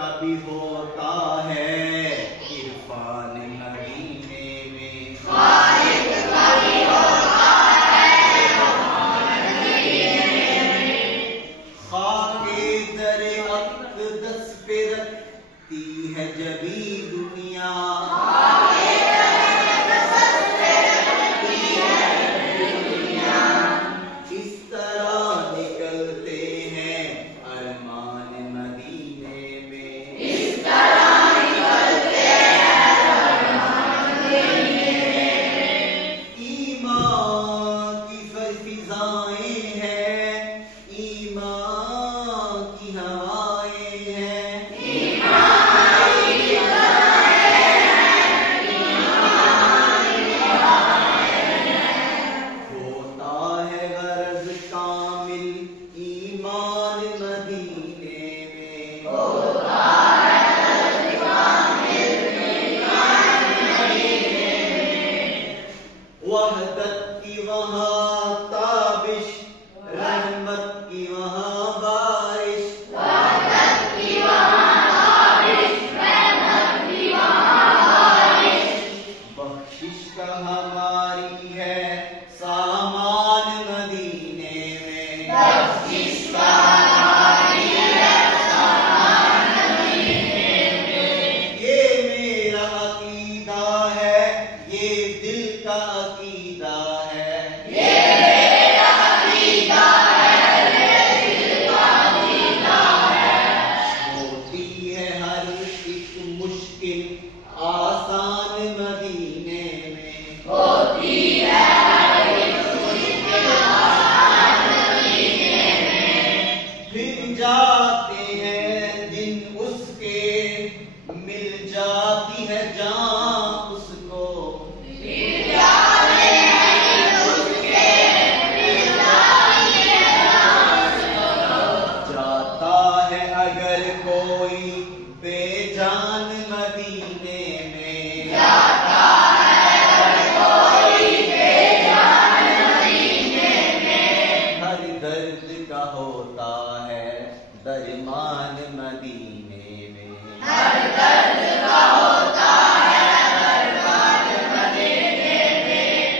कभी होता है इरफान मदीने में, खालिक कभी होता है मदीने में। खाके दरे अक़दस पे रखती है जबी दुनिया, खाके दरे अक़दस पे रखती है दुनिया। इस तरह निकलते हैं अरमान मदीने में, इस तरह निकलते हैं अरमान मदीने में। ईमान की फिज़ाएं हैं, ईमान की हवाएं हैं, ईमान की हवाएं हैं, ईमान की हवाएं हैं। होता है गरज कामिल ईमान मदीने में, होता है गरज कामिल ईमान मदीने में। वहदत की वहाँ ताबिश, रहमत की वहाँ बारिश, वहदत की वहाँ ताबिश, रहमत की वहाँ बारिश। बख्शिश का हमारी है सामान मदीने में, बख्शिश का हमारी है सामान मदीने में। ये मेरा अकीदा है, ये दिल का अकीदा है, ये मेरा अकीदा है, ये दिल का अकीदा है। होती है हर एक मुश्किल आसान मदीने में, होती है हर एक मुश्किल आसान मदीने में। फिर जाते हैं दिन उसके, मिल जाती है जान उसको, फिर जाते हैं उसके, फिर जाती है जान उसको। जाता है अगर कोई बेजान मदीने में, जाता है हर कोई बेजान मदीने में। हर दर्द का होता है दरमान मदीने